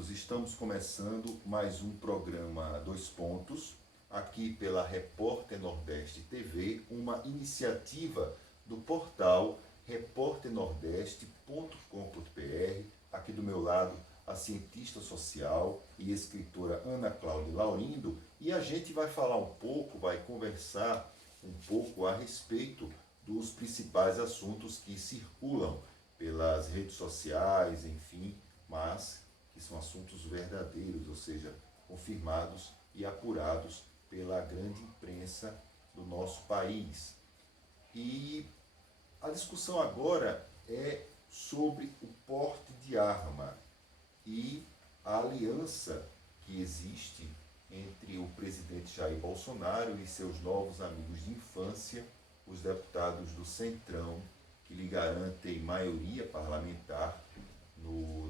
todos, estamos começando mais um programa Dois Pontos, aqui pela Repórter Nordeste TV, uma iniciativa do portal repórternordeste.com.br. Aqui do meu lado, a cientista social e escritora Ana Cláudia Laurindo, e a gente vai falar um pouco, vai conversar um pouco a respeito dos principais assuntos que circulam pelas redes sociais, enfim, mas que são assuntos verdadeiros, ou seja, confirmados e apurados pela grande imprensa do nosso país. E a discussão agora é sobre o porte de arma e a aliança que existe entre o presidente Jair Bolsonaro e seus novos amigos de infância, os deputados do Centrão, que lhe garantem maioria parlamentar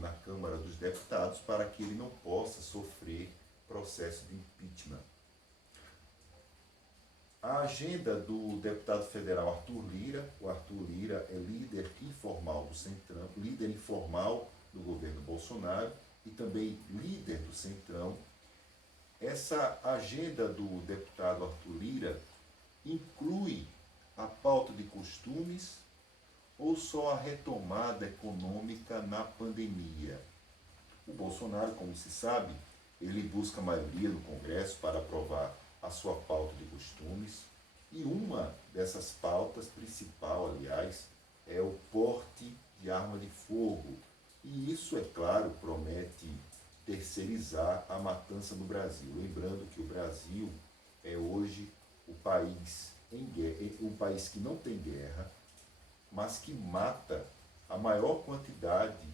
na Câmara dos Deputados para que ele não possa sofrer processo de impeachment. A agenda do deputado federal Arthur Lira, o Arthur Lira é líder informal do Centrão, líder informal do governo Bolsonaro e também líder do Centrão. Essa agenda do deputado Arthur Lira inclui a pauta de costumes ou só a retomada econômica na pandemia? O Bolsonaro, como se sabe, ele busca maioria no Congresso para aprovar a sua pauta de costumes, e uma dessas pautas, principal, aliás, é o porte de arma de fogo. E isso, é claro, promete terceirizar a matança no Brasil. Lembrando que o Brasil é hoje o país em guerra, um país que não tem guerra, mas que mata a maior quantidade,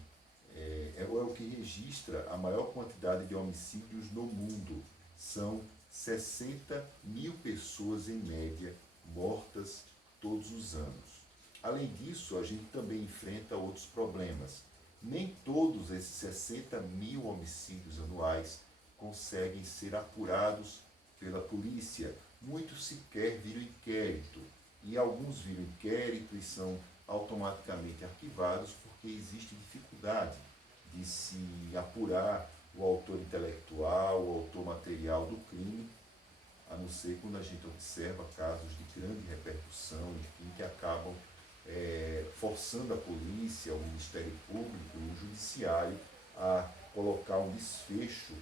é o que registra a maior quantidade de homicídios no mundo. São 60 mil pessoas, em média, mortas todos os anos. Além disso, a gente também enfrenta outros problemas. Nem todos esses 60 mil homicídios anuais conseguem ser apurados pela polícia. Muitos sequer viram inquérito. E alguns viram inquérito e são automaticamente arquivados porque existe dificuldade de se apurar o autor intelectual, o autor material do crime, a não ser quando a gente observa casos de grande repercussão, enfim, que acabam forçando a polícia, o Ministério Público, o Judiciário a colocar um desfecho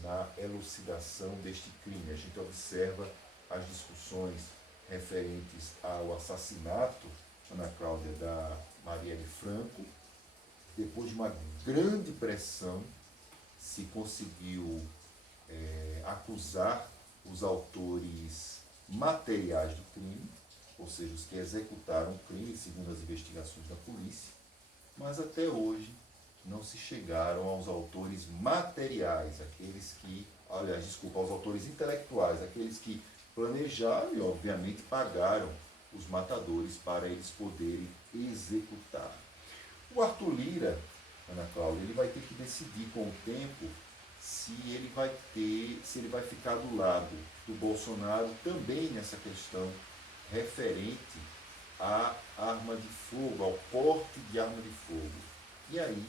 na elucidação deste crime. A gente observa as discussões referentes ao assassinato, Ana Cláudia, da Marielle Franco. Depois de uma grande pressão, se conseguiu acusar os autores materiais do crime, ou seja, os que executaram o crime, segundo as investigações da polícia, mas até hoje não se chegaram aos autores materiais, aos autores intelectuais, aqueles que planejaram e, obviamente, pagaram os matadores para eles poderem executar. O Arthur Lira, Ana Cláudia, ele vai ter que decidir com o tempo se ele vai ficar do lado do Bolsonaro também nessa questão referente à arma de fogo, ao porte de arma de fogo. E aí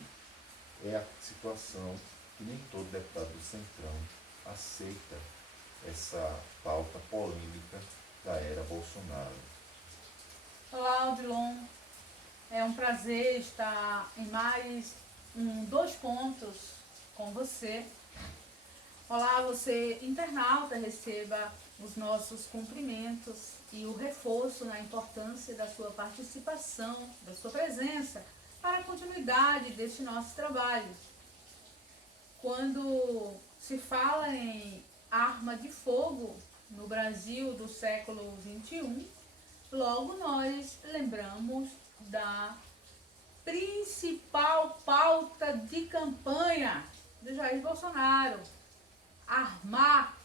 é a situação que nem todo deputado do Centrão aceita essa pauta polêmica da era Bolsonaro. Olá, Odilon. É um prazer estar em mais Dois Pontos com você. Olá, você internauta, receba os nossos cumprimentos e o reforço na importância da sua participação, da sua presença para a continuidade deste nosso trabalho. Quando se fala em arma de fogo no Brasil do século XXI, logo nós lembramos da principal pauta de campanha de Jair Bolsonaro: armar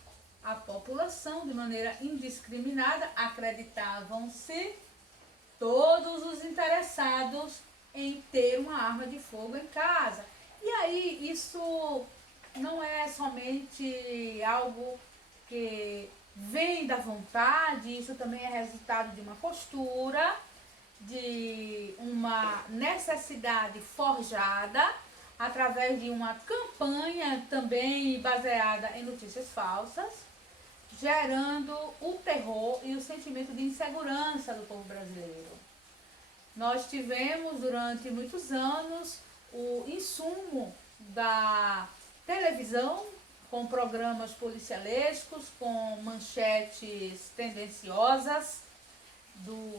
a população de maneira indiscriminada. Acreditavam-se todos os interessados em ter uma arma de fogo em casa. E aí isso não é somente algo que vem da vontade, isso também é resultado de uma postura, de uma necessidade forjada através de uma campanha também baseada em notícias falsas, gerando o terror e o sentimento de insegurança do povo brasileiro. Nós tivemos durante muitos anos o insumo da televisão, com programas policialescos, com manchetes tendenciosas,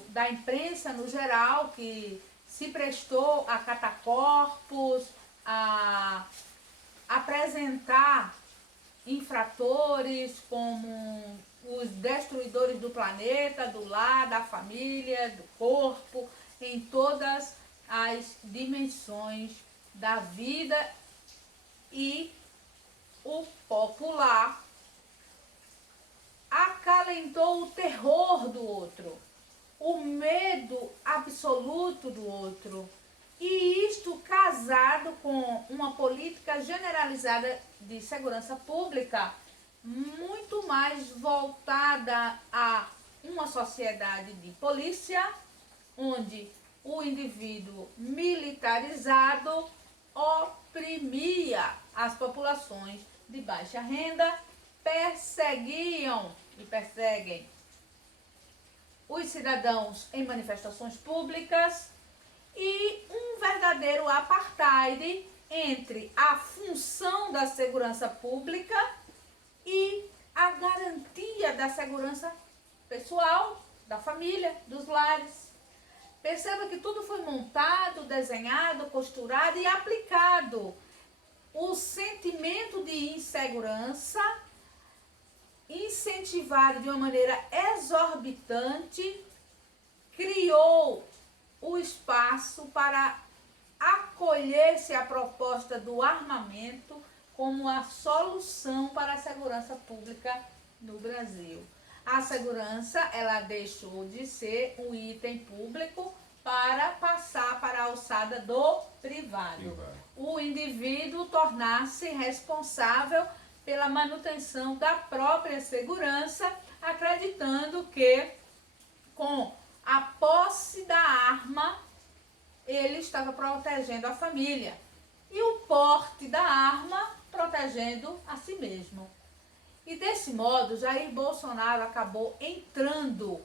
da imprensa no geral, que se prestou a catar corpos, a apresentar infratores como os destruidores do planeta, do lar, da família, do corpo, em todas as dimensões da vida, e o popular acalentou o terror do outro, o medo absoluto do outro, e isto casado com uma política generalizada de segurança pública muito mais voltada a uma sociedade de polícia, onde o indivíduo militarizado oprimia as populações de baixa renda, perseguiam e perseguem os cidadãos em manifestações públicas, e um verdadeiro apartheid entre a função da segurança pública e a garantia da segurança pessoal, da família, dos lares. Perceba que tudo foi montado, desenhado, costurado e aplicado. O sentimento de insegurança, incentivado de uma maneira exorbitante, criou o espaço para acolher-se a proposta do armamento como a solução para a segurança pública no Brasil. A segurança, ela deixou de ser um item público para passar para a alçada do privado. O indivíduo tornar-se responsável pela manutenção da própria segurança, acreditando que com a posse da arma ele estava protegendo a família, e o porte da arma protegendo a si mesmo. E desse modo, Jair Bolsonaro acabou entrando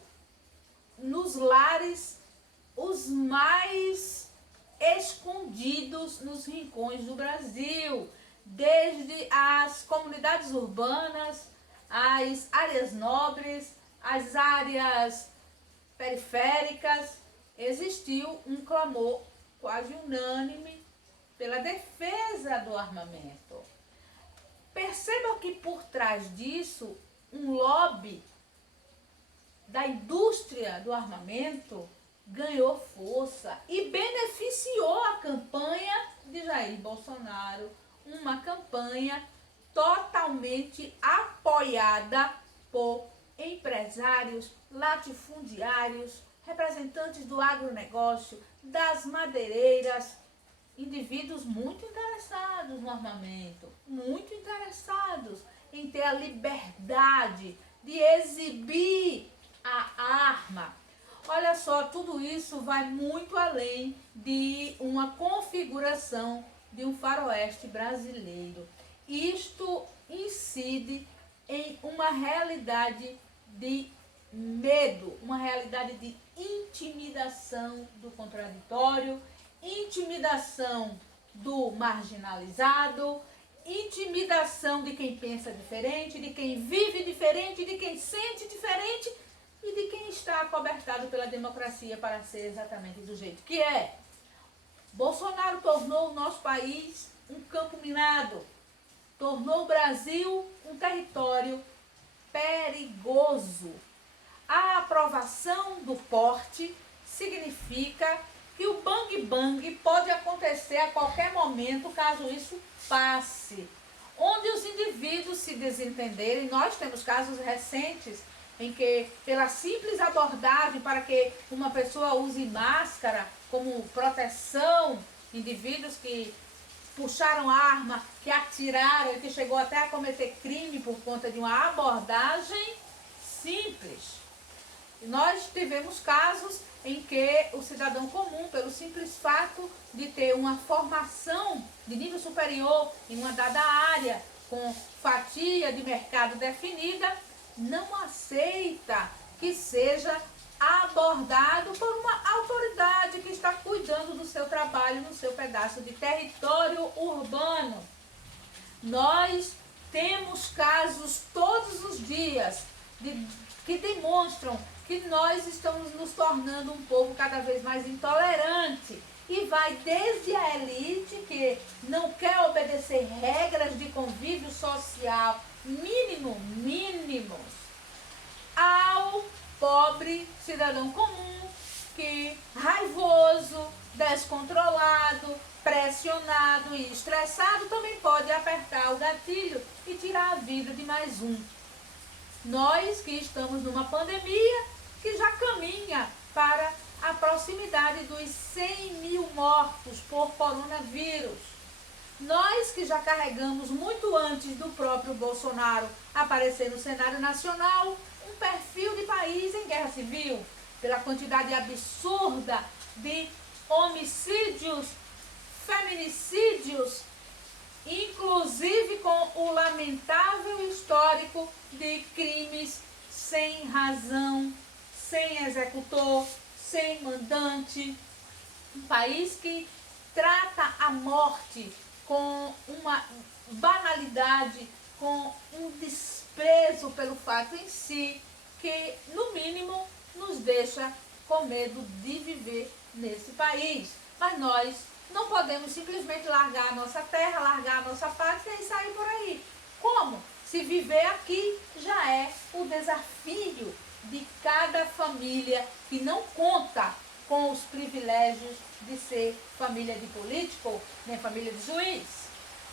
nos lares os mais escondidos, nos rincões do Brasil, desde as comunidades urbanas, as áreas nobres, as áreas periféricas. Existiu um clamor quase unânime pela defesa do armamento. Perceba que por trás disso, um lobby da indústria do armamento ganhou força e beneficiou a campanha de Jair Bolsonaro, uma campanha totalmente apoiada por empresários, latifundiários, representantes do agronegócio, das madeireiras, indivíduos muito interessados no armamento, muito interessados em ter a liberdade de exibir a arma. Olha só, tudo isso vai muito além de uma configuração de um faroeste brasileiro. Isto incide em uma realidade de medo, uma realidade de intimidação do contraditório, intimidação do marginalizado, intimidação de quem pensa diferente, de quem vive diferente, de quem sente diferente e de quem está acobertado pela democracia para ser exatamente do jeito que é. Bolsonaro tornou o nosso país um campo minado, tornou o Brasil um território perigoso. A aprovação do porte significa que o bang-bang pode acontecer a qualquer momento, caso isso passe. Onde os indivíduos se desentenderem, nós temos casos recentes em que, pela simples abordagem para que uma pessoa use máscara como proteção, indivíduos que puxaram arma, que atiraram e que chegou até a cometer crime por conta de uma abordagem simples. Nós tivemos casos em que o cidadão comum, pelo simples fato de ter uma formação de nível superior em uma dada área, com fatia de mercado definida, não aceita que seja abordado por uma autoridade que está cuidando do seu trabalho no seu pedaço de território urbano. Nós temos casos todos os dias que demonstram que nós estamos nos tornando um povo cada vez mais intolerante. E vai desde a elite, que não quer obedecer regras de convívio social mínimos, ao pobre cidadão comum que, raivoso, descontrolado, pressionado e estressado, também pode apertar o gatilho e tirar a vida de mais um. Nós que estamos numa pandemia que já caminha para a proximidade dos 100 mil mortos por coronavírus. Nós que já carregamos muito antes do próprio Bolsonaro aparecer no cenário nacional um perfil de país em guerra civil, pela quantidade absurda de homicídios, feminicídios, inclusive com o lamentável histórico de crimes sem razão, sem executor, sem mandante. Um país que trata a morte com uma banalidade, com um desprezo pelo fato em si, que no mínimo nos deixa com medo de viver nesse país. Mas nós não podemos simplesmente largar a nossa terra, largar a nossa pátria e sair por aí. Como? Se viver aqui já é o desafio de cada família que não conta com os privilégios de ser família de político, nem família de juiz.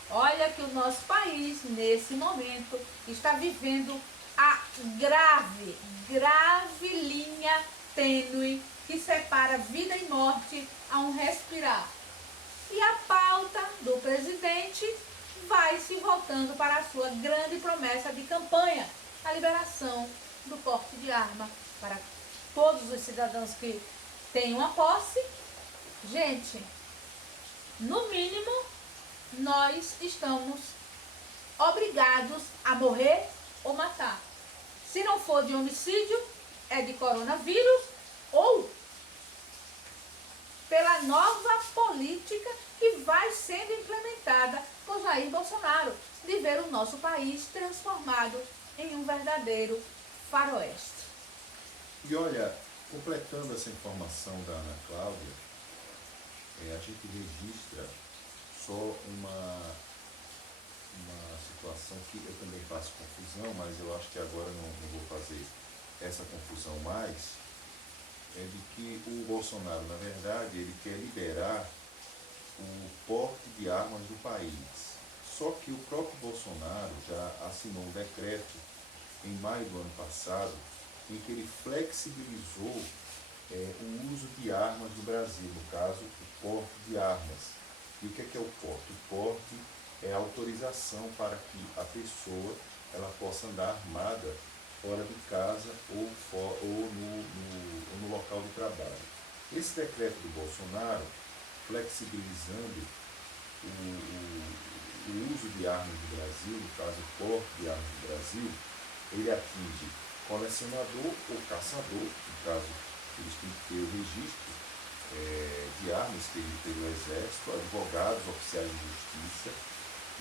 Olha que o nosso país, nesse momento, está vivendo a grave linha tênue que separa vida e morte a um respirar. E a pauta do presidente vai se voltando para a sua grande promessa de campanha, a liberação do porte de arma para todos os cidadãos que tenham a posse. Gente, no mínimo, nós estamos obrigados a morrer ou matar. Se não for de homicídio, é de coronavírus ou pela nova política que vai sendo implementada por Jair Bolsonaro, de ver o nosso país transformado em um verdadeiro faroeste. E olha, completando essa informação da Ana Cláudia, a gente registra só uma situação que eu também faço confusão, mas eu acho que agora não vou fazer essa confusão mais, é de que o Bolsonaro, na verdade, ele quer liberar o porte de armas do país. Só que o próprio Bolsonaro já assinou um decreto em maio do ano passado, em que ele flexibilizou o uso de armas no Brasil, no caso, o porte de armas. E o que é o porte? O porte é a autorização para que a pessoa ela possa andar armada fora de casa ou no local de trabalho. Esse decreto do Bolsonaro, flexibilizando o uso de armas no Brasil, no caso o porte de armas no Brasil, ele atinge colecionador ou caçador, no caso eles têm que ter o registro de armas pelo Exército, advogados, oficiais de justiça,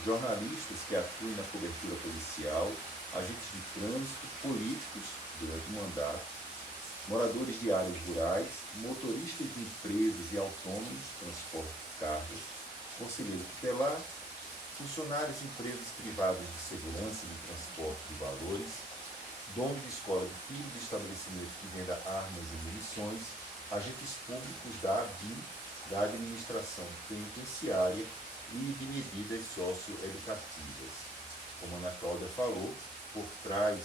jornalistas que atuem na cobertura policial, agentes de trânsito, políticos durante o mandato, moradores de áreas rurais, motoristas de empresas e autônomos, transporte de cargas, conselheiro tutelar, funcionários de empresas privadas de segurança e de transporte de valores, dono de escola de filhos de estabelecimentos que venda armas e munições, agentes públicos da ABIN, da Administração Penitenciária e de medidas socioeducativas. Como a Ana Cláudia falou, por trás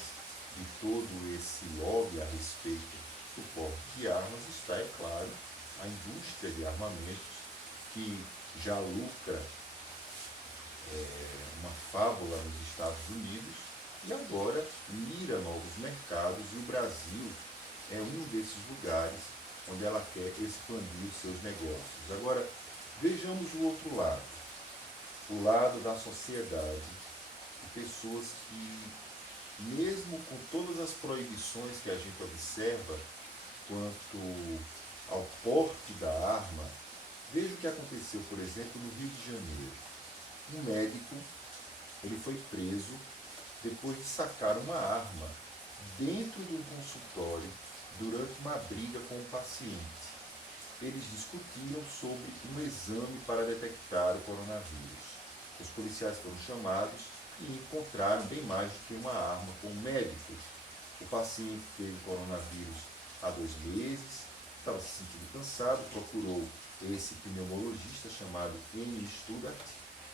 de todo esse lobby a respeito do porte de armas está, é claro, a indústria de armamentos que já lucra uma fábula nos Estados Unidos e agora mira novos mercados, e o Brasil é um desses lugares onde ela quer expandir os seus negócios. Agora, vejamos o outro lado, o lado da sociedade, de pessoas que, mesmo com todas as proibições que a gente observa quanto ao porte da arma, veja o que aconteceu, por exemplo, no Rio de Janeiro. Um médico, ele foi preso depois de sacar uma arma dentro de um consultório durante uma briga com um paciente. Eles discutiam sobre um exame para detectar o coronavírus. Os policiais foram chamados e encontraram bem mais do que uma arma com o médico. O paciente teve coronavírus há 2 meses, estava se sentindo cansado, procurou esse pneumologista chamado N. Studart,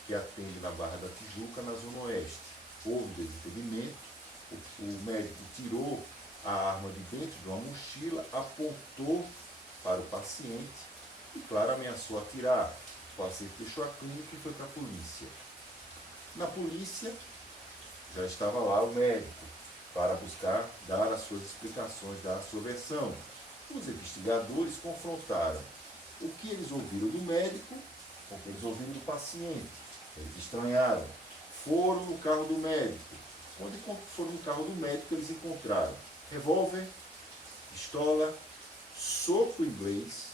que atende na Barra da Tijuca, na Zona Oeste. Houve desentendimento, o médico tirou a arma de dentro de uma mochila, apontou para o paciente e, claro, ameaçou atirar. O paciente deixou a clínica e foi para a polícia. Na polícia, já estava lá o médico para buscar dar as suas explicações, dar a sua versão. Os investigadores confrontaram o que eles ouviram do médico com o que eles ouviram do paciente. Eles estranharam. Foram no carro do médico. Quando foram no carro do médico, eles encontraram revólver, pistola, sopro inglês,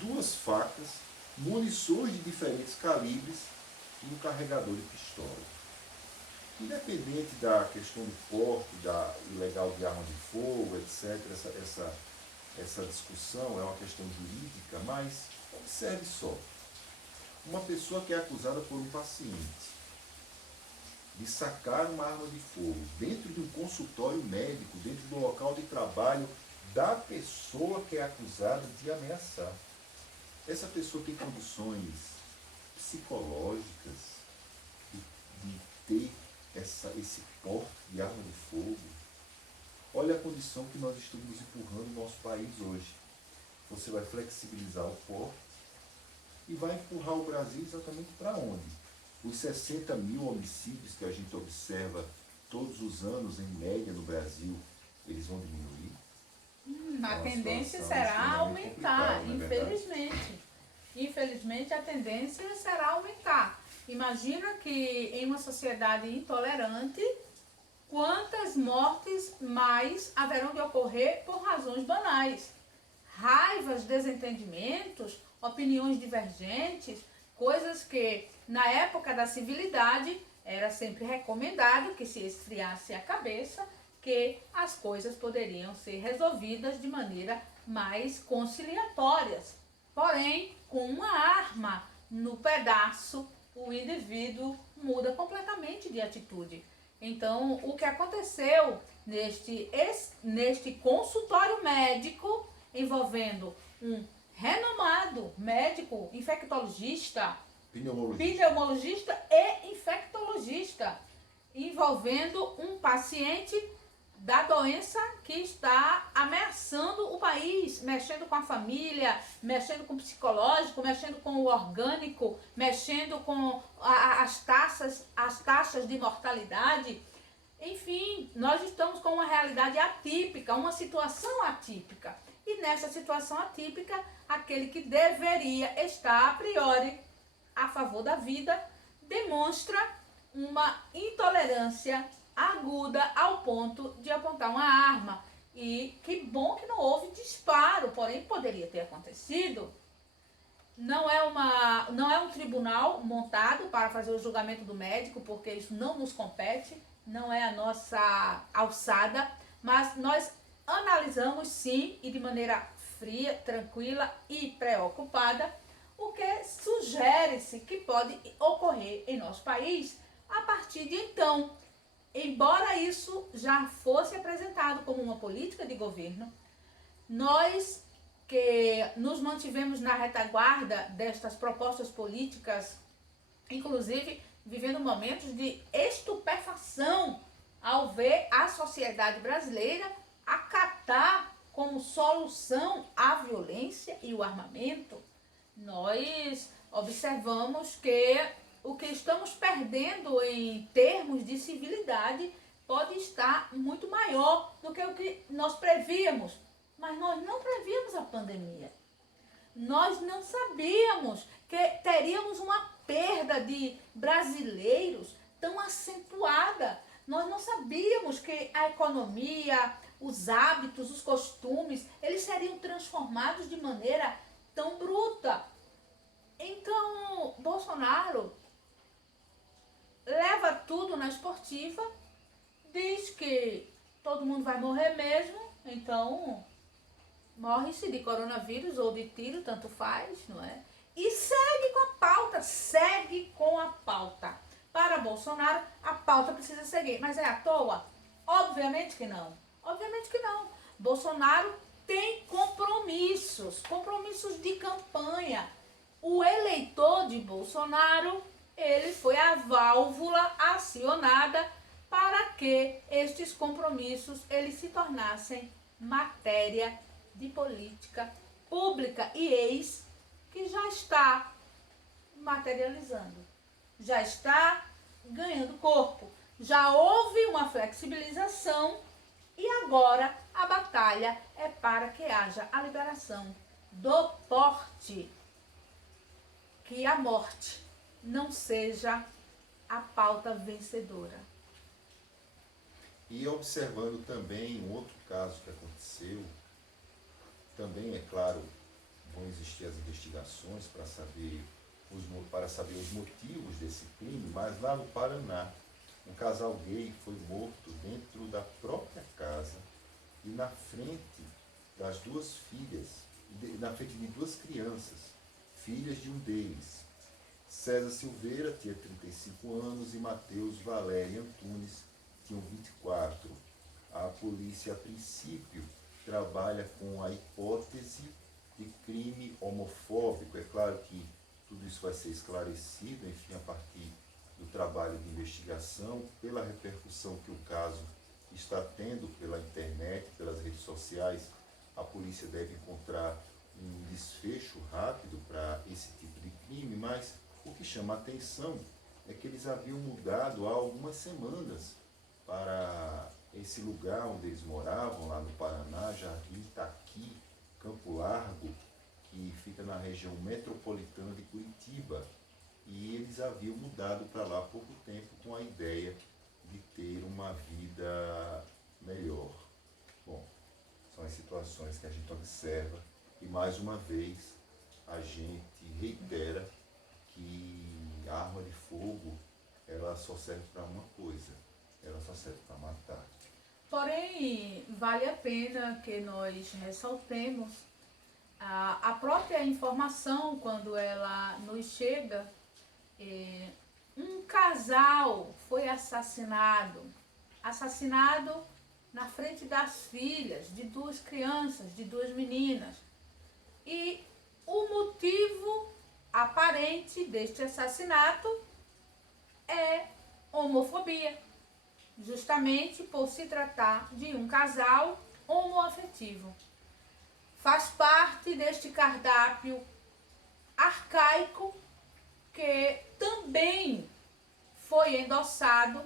2 facas, munições de diferentes calibres e um carregador de pistola. Independente da questão do porte, da ilegal de arma de fogo, etc., essa discussão é uma questão jurídica, mas observe só. Uma pessoa que é acusada por um paciente de sacar uma arma de fogo dentro de um consultório médico, dentro do local de trabalho da pessoa que é acusada de ameaçar. Essa pessoa tem condições psicológicas de ter esse porte de arma de fogo. Olha a condição que nós estamos empurrando o nosso país hoje. Você vai flexibilizar o porte e vai empurrar o Brasil exatamente para onde? Os 60 mil homicídios que a gente observa todos os anos, em média, no Brasil, eles vão diminuir? A tendência será aumentar, infelizmente. Infelizmente, a tendência será aumentar. Imagina que em uma sociedade intolerante, quantas mortes mais haverão de ocorrer por razões banais. Raivas, desentendimentos, opiniões divergentes, coisas que na época da civilidade era sempre recomendado que se esfriasse a cabeça, que as coisas poderiam ser resolvidas de maneira mais conciliatórias. Porém, com uma arma no pedaço, o indivíduo muda completamente de atitude. Então, o que aconteceu neste consultório médico envolvendo um renomado médico infectologista, pneumologista e infectologista, envolvendo um paciente da doença que está ameaçando o país, mexendo com a família, mexendo com o psicológico, mexendo com o orgânico, mexendo com as taxas de mortalidade. Enfim, nós estamos com uma realidade atípica, uma situação atípica. E nessa situação atípica, aquele que deveria estar a priori a favor da vida demonstra uma intolerância aguda ao ponto de apontar uma arma. E que bom que não houve disparo, porém poderia ter acontecido. Não é um tribunal montado para fazer o julgamento do médico, porque isso não nos compete, não é a nossa alçada, mas nós analisamos sim, e de maneira fria, tranquila e preocupada, o que sugere-se que pode ocorrer em nosso país a partir de então. Embora isso já fosse apresentado como uma política de governo, nós que nos mantivemos na retaguarda destas propostas políticas, inclusive vivendo momentos de estupefação ao ver a sociedade brasileira acatar como solução a violência e o armamento, nós observamos que o que estamos perdendo em termos de civilidade pode estar muito maior do que o que nós prevíamos. mas nós não prevíamos a pandemia. Nós não sabíamos que teríamos uma perda de brasileiros tão acentuada. Nós não sabíamos que a economia, os hábitos, os costumes, eles seriam transformados de maneira tão bruta. Então, Bolsonaro leva tudo na esportiva, diz que todo mundo vai morrer mesmo, então morre-se de coronavírus ou de tiro, tanto faz, não é? E segue com a pauta, segue com a pauta. Para Bolsonaro, a pauta precisa seguir. Mas é à toa? Obviamente que não. Obviamente que não. Bolsonaro tem compromissos, compromissos de campanha. O eleitor de Bolsonaro, ele foi a válvula acionada para que estes compromissos eles se tornassem matéria de política pública, e eis que já está materializando, já está ganhando corpo, já houve uma flexibilização e agora a batalha é para que haja a liberação do porte, que a morte não seja a pauta vencedora. E observando também um outro caso que aconteceu, também, é claro, vão existir as investigações para saber os motivos desse crime, mas lá no Paraná, um casal gay foi morto dentro da própria casa e na frente das duas filhas, na frente de duas crianças, filhas de um deles. César Silveira tinha 35 anos e Matheus Valério Antunes tinham 24. A polícia, a princípio, trabalha com a hipótese de crime homofóbico. É claro que tudo isso vai ser esclarecido, enfim, a partir do trabalho de investigação, pela repercussão que o caso está tendo pela internet, pelas redes sociais. A polícia deve encontrar um desfecho rápido para esse tipo de crime, mas o que chama a atenção é que eles haviam mudado há algumas semanas para esse lugar onde eles moravam, lá no Paraná, Jardim Itaqui, Campo Largo, que fica na região metropolitana de Curitiba. E eles haviam mudado para lá há pouco tempo com a ideia de ter uma vida melhor. Bom, são as situações que a gente observa e, mais uma vez, a gente reitera que a arma de fogo, ela só serve para uma coisa, ela só serve para matar. Porém, vale a pena que nós ressaltemos a própria informação, quando ela nos chega, um casal foi assassinado na frente das filhas de duas crianças, de duas meninas. E o motivo aparente deste assassinato é homofobia, justamente por se tratar de um casal homoafetivo. Faz parte deste cardápio arcaico que também foi endossado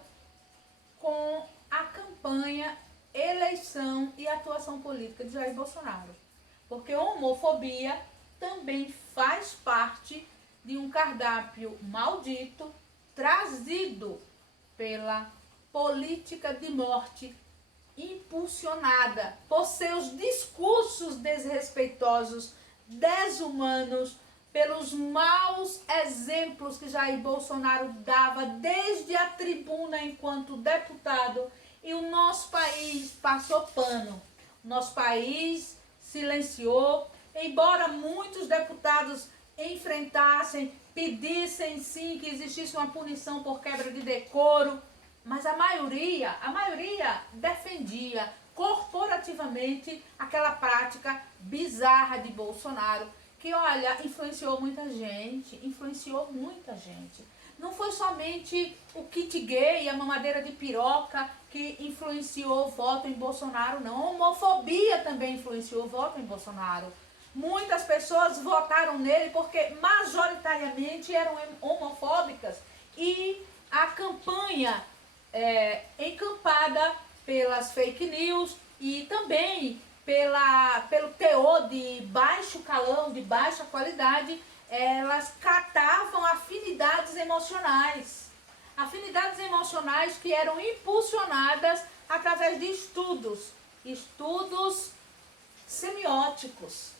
com a campanha, eleição e atuação política de Jair Bolsonaro. Porque homofobia também faz parte de um cardápio maldito trazido pela política de morte impulsionada por seus discursos desrespeitosos, desumanos, pelos maus exemplos que Jair Bolsonaro dava desde a tribuna enquanto deputado, e o nosso país passou pano. O nosso país silenciou, embora muitos deputados enfrentassem, pedissem sim que existisse uma punição por quebra de decoro, mas a maioria defendia corporativamente aquela prática bizarra de Bolsonaro, que, olha, influenciou muita gente. Não foi somente o kit gay, a mamadeira de piroca que influenciou o voto em Bolsonaro, não. A homofobia também influenciou o voto em Bolsonaro. Muitas pessoas votaram nele porque majoritariamente eram homofóbicas, e a campanha encampada pelas fake news e também pelo teor de baixo calão, de baixa qualidade, elas catavam afinidades emocionais. Afinidades emocionais que eram impulsionadas através de estudos semióticos,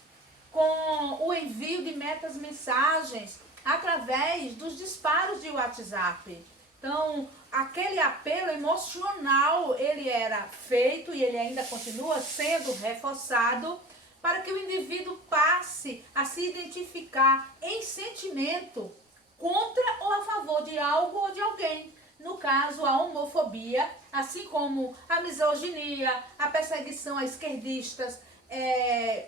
com o envio de mensagens através dos disparos de WhatsApp. Então, aquele apelo emocional, ele era feito e ele ainda continua sendo reforçado para que o indivíduo passe a se identificar em sentimento contra ou a favor de algo ou de alguém. No caso, a homofobia, assim como a misoginia, a perseguição a esquerdistas,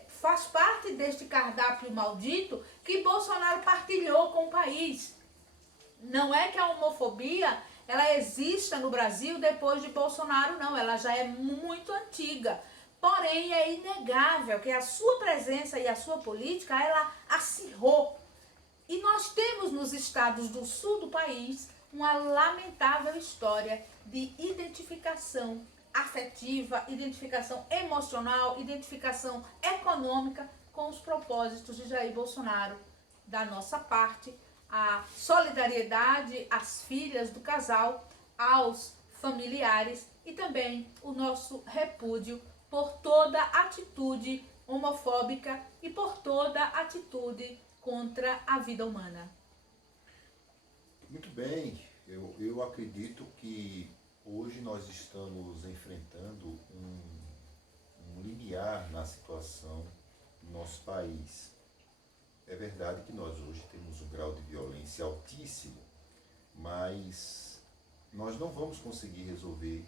faz parte deste cardápio maldito que Bolsonaro partilhou com o país. Não é que a homofobia ela exista no Brasil depois de Bolsonaro, não. Ela já é muito antiga. Porém, é inegável que a sua presença e a sua política, ela acirrou. E nós temos nos estados do sul do país uma lamentável história de identificação afetiva, identificação emocional, identificação econômica com os propósitos de Jair Bolsonaro. Da nossa parte, a solidariedade às filhas do casal, aos familiares e também o nosso repúdio por toda atitude homofóbica e por toda atitude contra a vida humana. Muito bem, eu acredito que hoje nós estamos enfrentando um limiar na situação do nosso país. É verdade que nós hoje temos um grau de violência altíssimo, mas nós não vamos conseguir resolver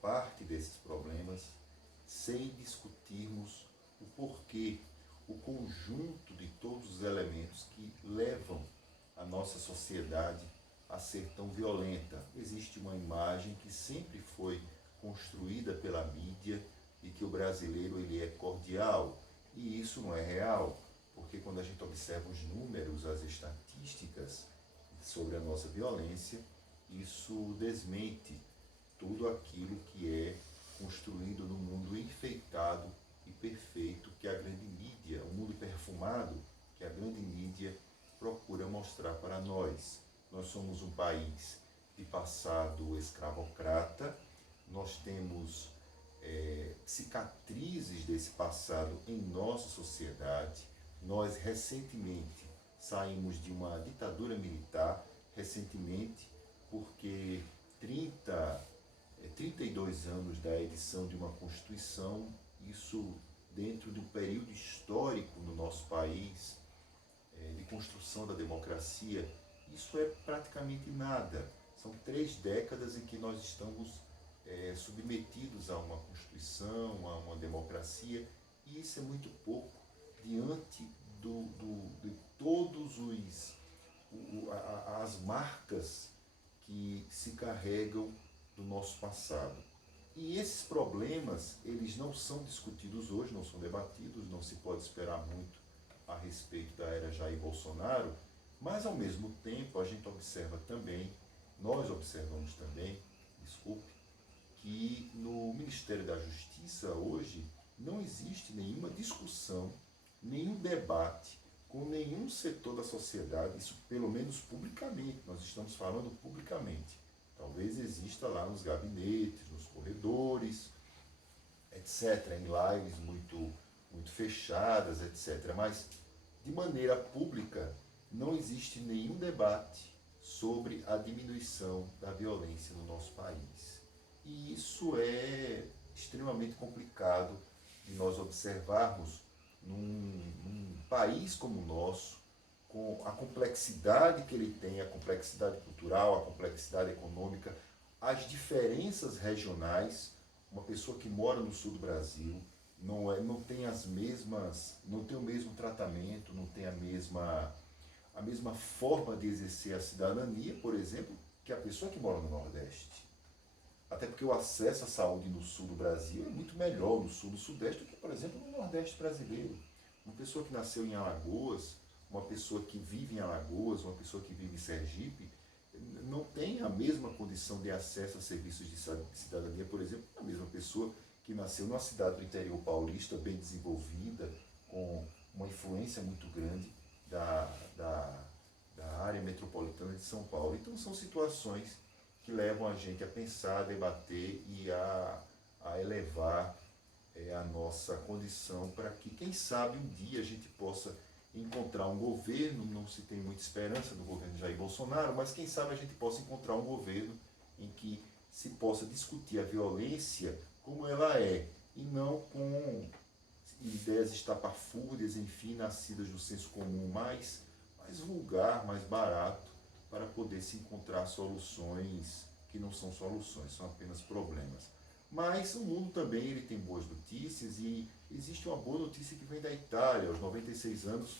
parte desses problemas sem discutirmos o porquê, o conjunto de todos os elementos que levam a nossa sociedade a ser tão violenta. Existe uma imagem que sempre foi construída pela mídia de que o brasileiro ele é cordial, e isso não é real. Porque quando a gente observa os números, as estatísticas sobre a nossa violência, isso desmente tudo aquilo que é construído no mundo enfeitado e perfeito que a grande mídia, o mundo perfumado que a grande mídia procura mostrar para nós. Nós somos um país de passado escravocrata, nós temos cicatrizes desse passado em nossa sociedade. Nós recentemente saímos de uma ditadura militar, recentemente, porque 32 anos da edição de uma Constituição, isso dentro de um período histórico no nosso país, de construção da democracia, isso é praticamente nada. São 3 décadas em que nós estamos submetidos a uma Constituição, a uma democracia, e isso é muito pouco diante de todos as marcas que se carregam do nosso passado. E esses problemas, eles não são discutidos hoje, não são debatidos, não se pode esperar muito a respeito da era Jair Bolsonaro, mas ao mesmo tempo a gente observa também, nós observamos também, que no Ministério da Justiça hoje não existe nenhuma discussão, nenhum debate com nenhum setor da sociedade, isso pelo menos publicamente, nós estamos falando publicamente. Talvez exista lá nos gabinetes, nos corredores, etc., em lives muito fechadas, etc. Mas, de maneira pública, não existe nenhum debate sobre a diminuição da violência no nosso país. E isso é extremamente complicado de nós observarmos num país como o nosso, com a complexidade que ele tem, a complexidade cultural, a complexidade econômica, as diferenças regionais. Uma pessoa que mora no sul do Brasil não tem o mesmo tratamento, não tem a mesma forma de exercer a cidadania, por exemplo, que a pessoa que mora no Nordeste. Até porque o acesso à saúde no sul do Brasil é muito melhor no sul do Sudeste do que, por exemplo, no Nordeste brasileiro. Uma pessoa que nasceu em Alagoas, uma pessoa que vive em Alagoas, uma pessoa que vive em Sergipe, não tem a mesma condição de acesso a serviços de cidadania, por exemplo, a mesma pessoa que nasceu numa cidade do interior paulista, bem desenvolvida, com uma influência muito grande da área metropolitana de São Paulo. Então são situações que levam a gente a pensar, a debater e a elevar a nossa condição para que, quem sabe, um dia a gente possa encontrar um governo, não se tem muita esperança no governo Jair Bolsonaro, mas quem sabe a gente possa encontrar um governo em que se possa discutir a violência como ela é, e não com ideias estapafúrdias, enfim, nascidas do senso comum mais vulgar, mais barato, para poder se encontrar soluções que não são soluções, são apenas problemas. Mas o mundo também ele tem boas notícias, e existe uma boa notícia que vem da Itália. Aos 96 anos,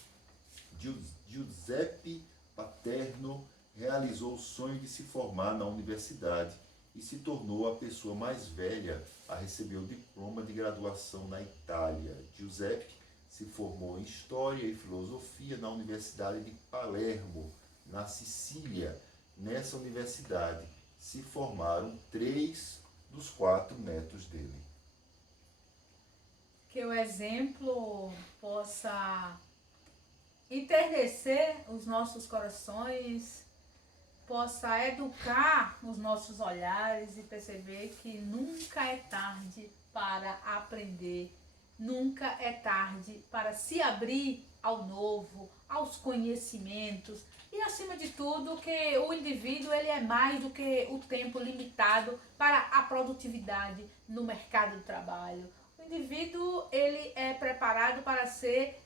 Giuseppe Paterno realizou o sonho de se formar na universidade e se tornou a pessoa mais velha a receber o diploma de graduação na Itália. Giuseppe se formou em História e Filosofia na Universidade de Palermo, na Sicília. Nessa universidade se formaram 3 dos 4 netos dele. Que o exemplo possa enternecer os nossos corações, possa educar os nossos olhares e perceber que nunca é tarde para aprender, nunca é tarde para se abrir ao novo, aos conhecimentos, e acima de tudo que o indivíduo ele é mais do que o tempo limitado para a produtividade no mercado do trabalho. O indivíduo ele é preparado para ser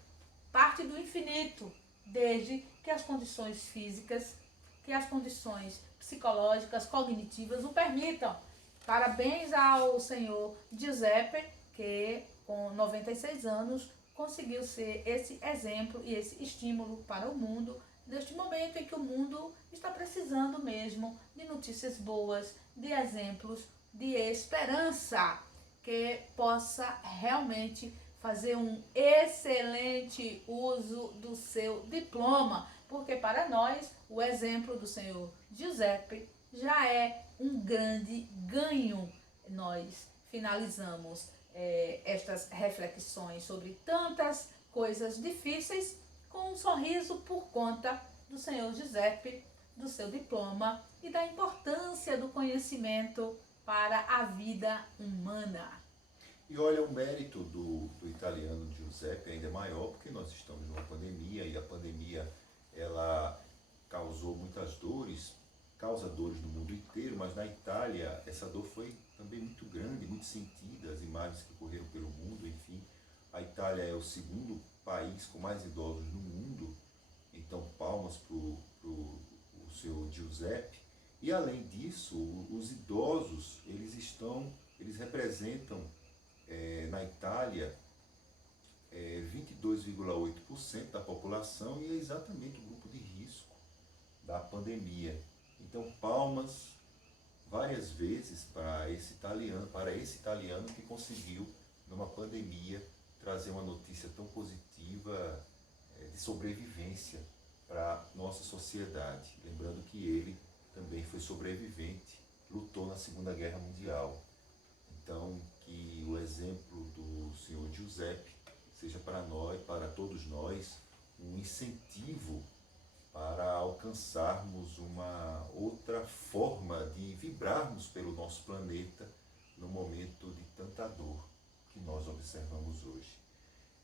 parte do infinito, desde que as condições físicas, que as condições psicológicas, cognitivas o permitam. Parabéns ao senhor Giuseppe, que com 96 anos conseguiu ser esse exemplo e esse estímulo para o mundo, neste momento em que o mundo está precisando mesmo de notícias boas, de exemplos, de esperança, que possa realmente fazer um excelente uso do seu diploma, porque para nós o exemplo do senhor Giuseppe já é um grande ganho. Nós finalizamos estas reflexões sobre tantas coisas difíceis com um sorriso por conta do senhor Giuseppe, do seu diploma e da importância do conhecimento para a vida humana. E olha, o mérito do italiano Giuseppe ainda é maior, porque nós estamos numa pandemia, e a pandemia ela causou muitas dores, causa dores no mundo inteiro, mas na Itália essa dor foi também muito grande, muito sentida, as imagens que correram pelo mundo, enfim. A Itália é o segundo país com mais idosos no mundo, então palmas para o seu Giuseppe. E além disso, os idosos, eles representam na Itália 22,8% da população, e é exatamente o grupo de risco da pandemia. Então, palmas várias vezes para esse italiano que conseguiu, numa pandemia, trazer uma notícia tão positiva de sobrevivência para a nossa sociedade. Lembrando que ele também foi sobrevivente, lutou na Segunda Guerra Mundial. Então, que o exemplo do senhor Giuseppe seja para nós, para todos nós, um incentivo para alcançarmos uma outra forma de vibrarmos pelo nosso planeta no momento de tanta dor que nós observamos hoje.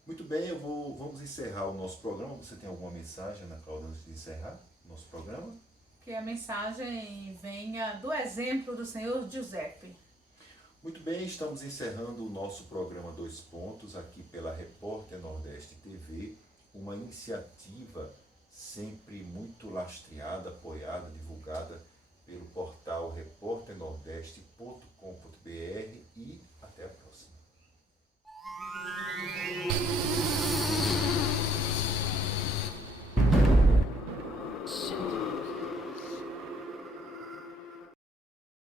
Muito bem, vamos encerrar o nosso programa. Você tem alguma mensagem, Ana Cláudia, antes de encerrar o nosso programa? Que a mensagem venha do exemplo do senhor Giuseppe. Muito bem, estamos encerrando o nosso programa 2 Pontos aqui pela Repórter Nordeste TV, uma iniciativa sempre muito lastreada, apoiada, divulgada pelo portal repórternordeste.com.br, e até a próxima.